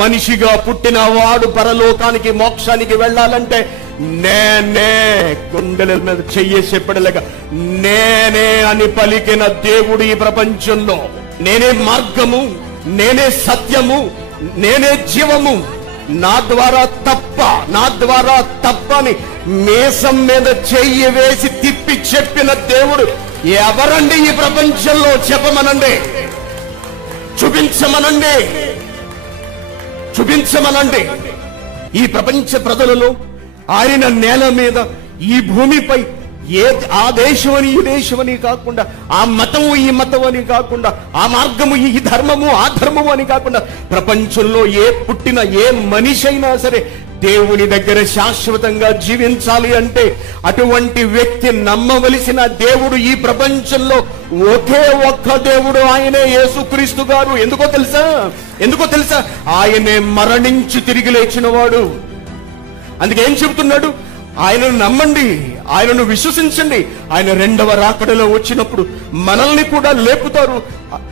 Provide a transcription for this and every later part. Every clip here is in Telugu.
మనిషిగా పుట్టిన వాడు పరలోకానికి మోక్షానికి వెళ్ళాలంటే నేనే, గుండెల మీద చెయ్యేసి ఎప్పటిలాగా నేనే అని పలికిన దేవుడు ఈ ప్రపంచంలో, నేనే మార్గము, నేనే సత్యము, నేనే జీవము, నా ద్వారా తప్ప అని మీసం మీద చెయ్యి వేసి తిప్పి చెప్పిన దేవుడు ఎవరండి ఈ ప్రపంచంలో? చెప్పమనండి, చూపించమనండి. ఈ ప్రపంచ ప్రజలలో ఆయన నేల మీద ఈ భూమిపై ఆ దేశమని ఈ దేశమని కాకుండా, ఆ మతము ఈ మతం అని కాకుండా, ఆ మార్గము ఈ ధర్మము ఆ ధర్మము అని కాకుండా, ప్రపంచంలో పుట్టిన ఏ మనిషి అయినా సరే దేవుని దగ్గర శాశ్వతంగా జీవించాలి అంటే అటువంటి వ్యక్తి నమ్మవలసిన దేవుడు ఈ ప్రపంచంలో ఒకే ఒక్క దేవుడు, ఆయనే యేసుక్రీస్తు గారు. ఎందుకో తెలుసా? ఆయనే మరణించి తిరిగి లేచిన వాడు. అందుకే ఏం చెబుతున్నాడు? ఆయనను నమ్మండి, ఆయనను విశ్వసించండి. ఆయన రెండవ రాకడలో వచ్చినప్పుడు మనల్ని కూడా లేపుతారు,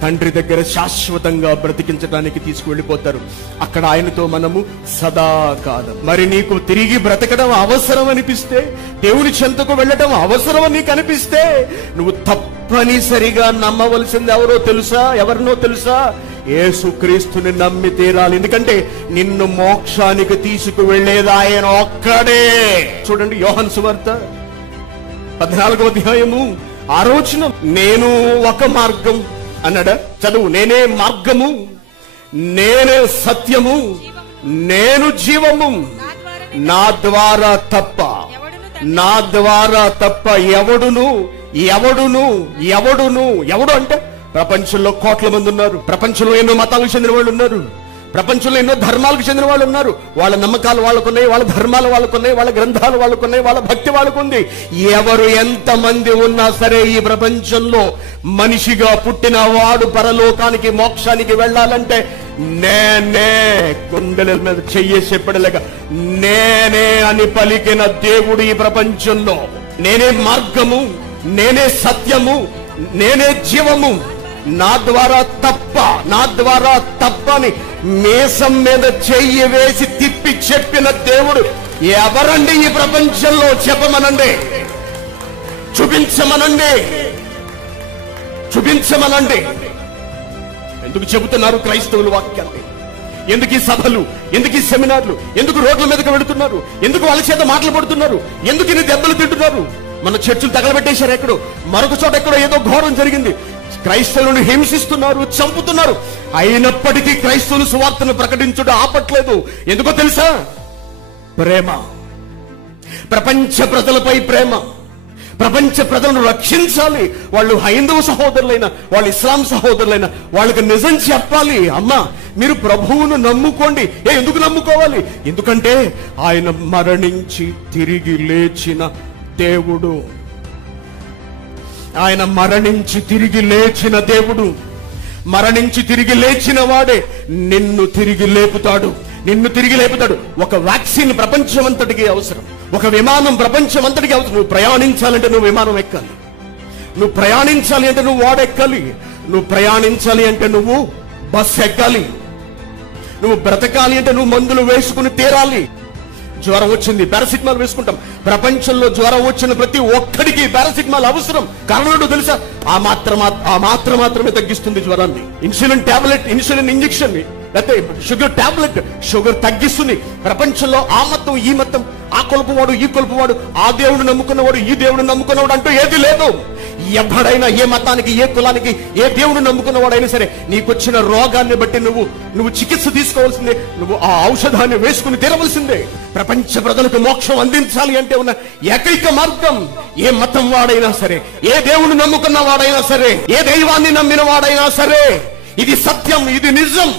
తండ్రి దగ్గర శాశ్వతంగా బ్రతికించడానికి తీసుకువెళ్ళిపోతారు. అక్కడ ఆయనతో మనము సదాకాలం. మరి నీకు తిరిగి బ్రతకడం అవసరం అనిపిస్తే, దేవుని చెంతకు వెళ్ళటం అవసరం అని నీకు అనిపిస్తే, నువ్వు తప్పనిసరిగా నమ్మవలసింది ఎవరినో తెలుసా? యేసుక్రీస్తుని నమ్మి తీరాలి. ఎందుకంటే నిన్ను మోక్షానికి తీసుకువెళ్ళేది ఆయన ఒక్కడే. చూడండి, యోహాను సువార్త 14వ అధ్యాయము 6వ వచనం. నేను ఒక మార్గం అన్నాడా? చదువు. నేనే మార్గము, నేనే సత్యము, నేను జీవము, నా ద్వారా తప్ప ఎవడు అంటే ప్రపంచంలో కోట్ల మంది ఉన్నారు. ప్రపంచంలో ఎన్నో మతాలకు చెందిన వాళ్ళు ఉన్నారు. ప్రపంచంలో ఎన్నో ధర్మాలకు చెందిన వాళ్ళు ఉన్నారు. వాళ్ళ నమ్మకాలు వాళ్ళకున్నాయి, వాళ్ళ ధర్మాలు వాళ్ళకున్నాయి, వాళ్ళ గ్రంథాలు వాళ్ళకున్నాయి, వాళ్ళ భక్తి వాళ్ళకుంది. ఎవరు ఎంతమంది ఉన్నా సరే ఈ ప్రపంచంలో మనిషిగా పుట్టిన వాడు పరలోకానికి మోక్షానికి వెళ్ళాలంటే నేనే, గుండెల మీద చెయ్యేసి ఎప్పటిలాగా నేనే అని పలికిన దేవుడు ఈ ప్రపంచంలో, నేనే మార్గము, నేనే సత్యము, నేనే జీవము, నా ద్వారా తప్ప అని మీసం మీద చెయ్యి వేసి తిప్పి చెప్పిన దేవుడు ఎవరండి ఈ ప్రపంచంలో? చెప్పమనండి, చూపించమనండి. ఎందుకు చెబుతున్నారు క్రైస్తవులు వాక్యాన్ని? ఎందుకు ఈ సభలు, ఎందుకు ఈ సెమినార్లు, ఎందుకు రోడ్ల మీదకి వెళుతున్నారు? ఎందుకు వాళ్ళ చేత మాటలు పడుతున్నారు? ఎందుకు ఇన్ని దెబ్బలు తింటున్నారు? మన చర్చలు తగలబెట్టేశారు. ఎక్కడో మరొక చోట ఎక్కడో ఏదో ఘోరం జరిగింది. క్రైస్తవులను హింసిస్తున్నారు, చంపుతున్నారు. అయినప్పటికీ క్రైస్తవులు సువార్తను ప్రకటించుట ఆపట్లేదు. ఎందుకో తెలుసా? ప్రేమ, ప్రపంచ ప్రజలపై ప్రేమ. ప్రపంచ ప్రజలను రక్షించాలి. వాళ్ళు హైందవ సహోదరులైన, వాళ్ళు ఇస్లాం సహోదరులైన, వాళ్ళకి నిజం చెప్పాలి. అమ్మా, మీరు ప్రభువును నమ్ముకోండి. ఎందుకు నమ్ముకోవాలి? ఎందుకంటే ఆయన మరణించి తిరిగి లేచిన దేవుడు. ఆయన మరణించి తిరిగి లేచిన దేవుడు. మరణించి తిరిగి లేచిన వాడే నిన్ను తిరిగి లేపుతాడు. ఒక వ్యాక్సిన్ ప్రపంచమంతటికి అవసరం. ఒక విమానం ప్రపంచమంతటికి అవసరం. నువ్వు ప్రయాణించాలంటే నువ్వు విమానం ఎక్కాలి. నువ్వు ప్రయాణించాలి అంటే నువ్వు వాడెక్కాలి. నువ్వు ప్రయాణించాలి అంటే నువ్వు బస్ ఎక్కాలి. నువ్వు బ్రతకాలి అంటే నువ్వు మందులు వేసుకుని తీరాలి. జ్వరం వచ్చింది, పారాసిటమాల్ వేసుకుంటాం. ప్రపంచంలో జ్వరం వచ్చిన ప్రతి ఒక్కడికి పారాసిటమాల్ అవసరం. కారణం తెలుసా? ఆ మాత్రమే తగ్గిస్తుంది జ్వరాన్ని. ఇన్సులిన్ టాబ్లెట్, ఇన్సులిన్ ఇంజెక్షన్, లేకపోతే షుగర్ టాబ్లెట్, షుగర్ తగ్గిస్తుంది. ప్రపంచంలో ఆ మతం ఈ మతం, ఆ కొలుపువాడు ఈ కొలుపువాడు, ఆ దేవుడు నమ్ముకున్నవాడు ఈ దేవుడు నమ్ముకున్నవాడు అంటూ ఏది లేదు. ఎవడైనా ఏ మతానికి, ఏ కులానికి, ఏ దేవుడు నమ్ముకున్నవాడైనా సరే నీకొచ్చిన రోగాన్ని బట్టి నువ్వు చికిత్స తీసుకోవాల్సిందే. నువ్వు ఆ ఔషధాన్ని వేసుకుని తీరవలసిందే. ప్రపంచ ప్రజలకు మోక్షం అందించాలి అంటే ఉన్న ఏకైక మార్గం, ఏ మతం వాడైనా సరే, ఏ దేవుడు నమ్ముకున్న వాడైనా సరే, ఏ దైవాన్ని నమ్మిన వాడైనా సరే, ఇది సత్యం, ఇది నిజం.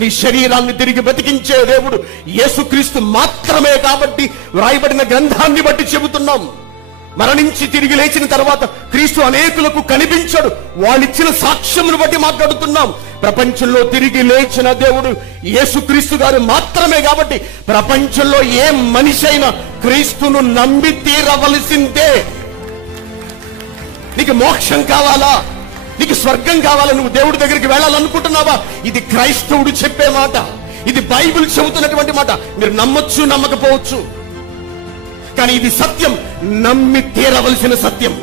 నీ శరీరాన్ని తిరిగి బతికించే దేవుడు యేసుక్రీస్తు మాత్రమే. కాబట్టి వ్రాయబడిన గ్రంథాన్ని బట్టి చెబుతున్నాం. మరణించి తిరిగి లేచిన తర్వాత క్రీస్తు అనేకులకు కనిపించాడు. వాళ్ళిచ్చిన సాక్ష్యమును బట్టి మాట్లాడుతున్నాం. ప్రపంచంలో తిరిగి లేచిన దేవుడు యేసుక్రీస్తు గారు మాత్రమే. కాబట్టి ప్రపంచంలో ఏ మనిషి అయినా క్రీస్తును నమ్మి తీరవలసిందే. నీకు మోక్షం కావాలా? నీకు స్వర్గం కావాలా, నువ్వు దేవుడి దగ్గరికి వెళ్ళాలనుకుంటున్నావా? ఇది క్రైస్తవుడు చెప్పే మాట, ఇది బైబిల్ చెబుతున్నటువంటి మాట. మీరు నమ్మొచ్చు, నమ్మకపోవచ్చు, కానీ ఇది సత్యం, నమ్మి తీరవలసిన సత్యం.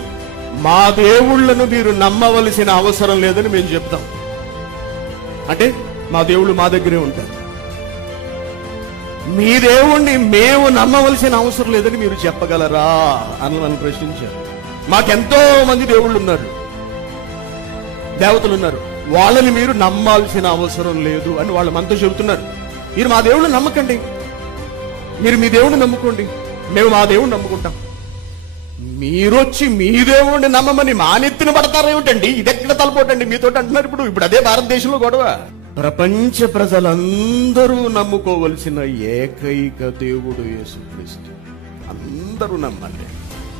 మా దేవుళ్ళను మీరు నమ్మవలసిన అవసరం లేదని మేము చెప్తాం. అంటే మా దేవుళ్ళు మా దగ్గరే ఉంటారు, మీ దేవుణ్ణి మేము నమ్మవలసిన అవసరం లేదని మీరు చెప్పగలరా అని నన్ను ప్రశ్నించారు. మాకెంతో మంది దేవుళ్ళు ఉన్నారు, దేవతలు ఉన్నారు, వాళ్ళని మీరు నమ్మాల్సిన అవసరం లేదు అని వాళ్ళు మనతో చెబుతున్నారు. మీరు మా దేవుళ్ళు నమ్మకండి, మీరు మీ దేవుడిని నమ్ముకోండి, మేము మా దేవుడిని నమ్ముకుంటాం. మీరొచ్చి మీ దేవుడిని నమ్మమని మా నెత్తిన పడతారేమిటండి? ఇదెక్కడ తలపోటండి మీతో అంటున్నారు. ఇప్పుడు అదే భారతదేశంలో గొడవ. ప్రపంచ ప్రజలందరూ నమ్ముకోవలసిన ఏకైక దేవుడు యేసుక్రీస్తు. అందరూ నమ్మాలి.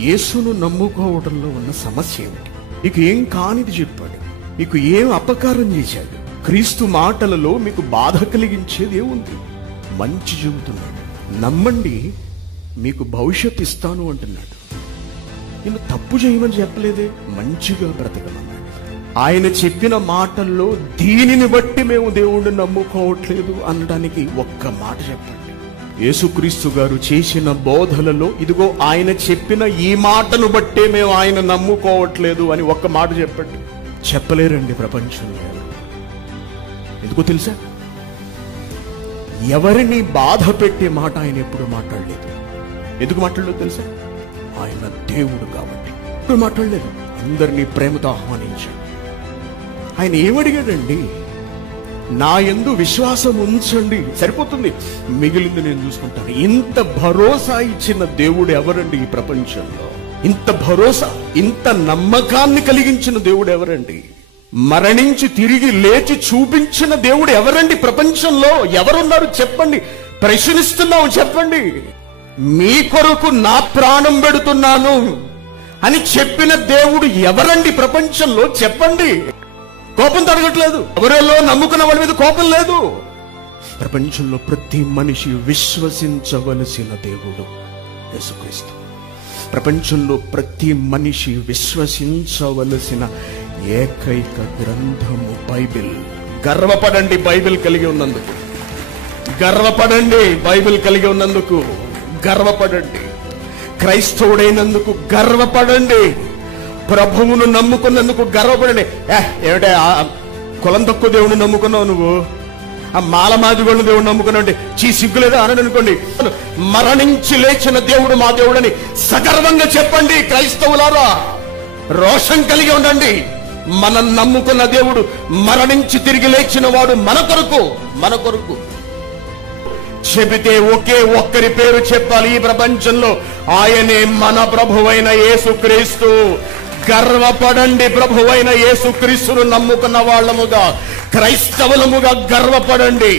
యేసును నమ్ముకోవడంలో ఉన్న సమస్య ఏమిటి? మీకు ఏం కానిది చెప్పాడు, మీకు ఏం అపకారం చేశాడు? క్రీస్తు మాటలలో మీకు బాధ కలిగించేది ఏముంది? మంచి చెబుతున్నాడు, నమ్మండి మీకు భవిష్యత్తు ఇస్తాను అంటున్నాడు. నేను తప్పు చేయమని చెప్పలేదే, మంచిగా బ్రతకమన్నాడు. ఆయన చెప్పిన మాటల్లో దీనిని బట్టి మేము దేవుణ్ణి నమ్ముకోవట్లేదు అనడానికి ఒక్క మాట చెప్పండి. యేసుక్రీస్తు గారు చేసిన బోధలలో ఇదిగో ఆయన చెప్పిన ఈ మాటను బట్టే మేము ఆయన నమ్ముకోవట్లేదు అని ఒక్క మాట చెప్పండి. చెప్పలేరండి ప్రపంచంలో. ఎందుకో తెలుసా? ఎవరిని బాధ పెట్టే మాట ఆయన ఎప్పుడు మాట్లాడలేదు. ఎందుకు మాట్లాడలేదు తెలుసా? ఆయన దేవుడు కాబట్టి ఎప్పుడు మాట్లాడలేదు. అందరినీ ప్రేమతో ఆహ్వానించాడు. ఆయన ఏమడిగాడండి? నా యందు విశ్వాసం ఉంచండి, సరిపోతుంది, మిగిలింది నేను చూసుకుంటాను. ఇంత భరోసా ఇచ్చిన దేవుడు ఎవరండి ఈ ప్రపంచంలో? ఇంత భరోసా, ఇంత నమ్మకాన్ని కలిగించిన దేవుడు ఎవరండి? మరణించి తిరిగి లేచి చూపించిన దేవుడు ఎవరండి ప్రపంచంలో? ఎవరున్నారు చెప్పండి? ప్రశ్నిస్తున్నావు చెప్పండి. మీ కొరకు నా ప్రాణం పెడుతున్నాను అని చెప్పిన దేవుడు ఎవరండి ప్రపంచంలో చెప్పండి. కోపం తరగట్లేదు, ఎవరెల్లో నమ్ముకున్న వాళ్ళ మీద కోపం లేదు. ప్రపంచంలో ప్రతి మనిషి విశ్వసించవలసిన దేవుడు యేసుక్రీస్తు. ప్రపంచంలో ప్రతి మనిషి విశ్వసించవలసిన ఏకైక గ్రంథము బైబిల్. గర్వపడండి బైబిల్ కలిగి ఉన్నందుకు, గర్వపడండి బైబిల్ కలిగి ఉన్నందుకు, గర్వపడండి క్రైస్తవుడైనందుకు, గర్వపడండి ప్రభువును నమ్ముకున్నందుకు గర్వపడండి. ఏమిటే కులం తక్కువ దేవుని నమ్ముకున్నావు నువ్వు, ఆ మాలమాదిగోళ్ళ దేవుడు నమ్ముకున్నావు అంటే సిగ్గులేదా అని అనుకోండి. మరణించి లేచిన దేవుడు మా దేవుడని సగర్వంగా చెప్పండి క్రైస్తవులారా. రోషం కలిగి ఉండండి. మనం నమ్ముకున్న దేవుడు మరణించి తిరిగి లేచిన వాడు మన కొరకు చెబితే ఒకే ఒక్కరి పేరు చెప్పాలి ఈ ప్రపంచంలో, ఆయనే మన ప్రభువైన యేసుక్రీస్తు. గర్వపడండి ప్రభువైన యేసుక్రీస్తును నమ్ముకున్న వాళ్ళముగా, క్రైస్తవులముగా గర్వపడండి.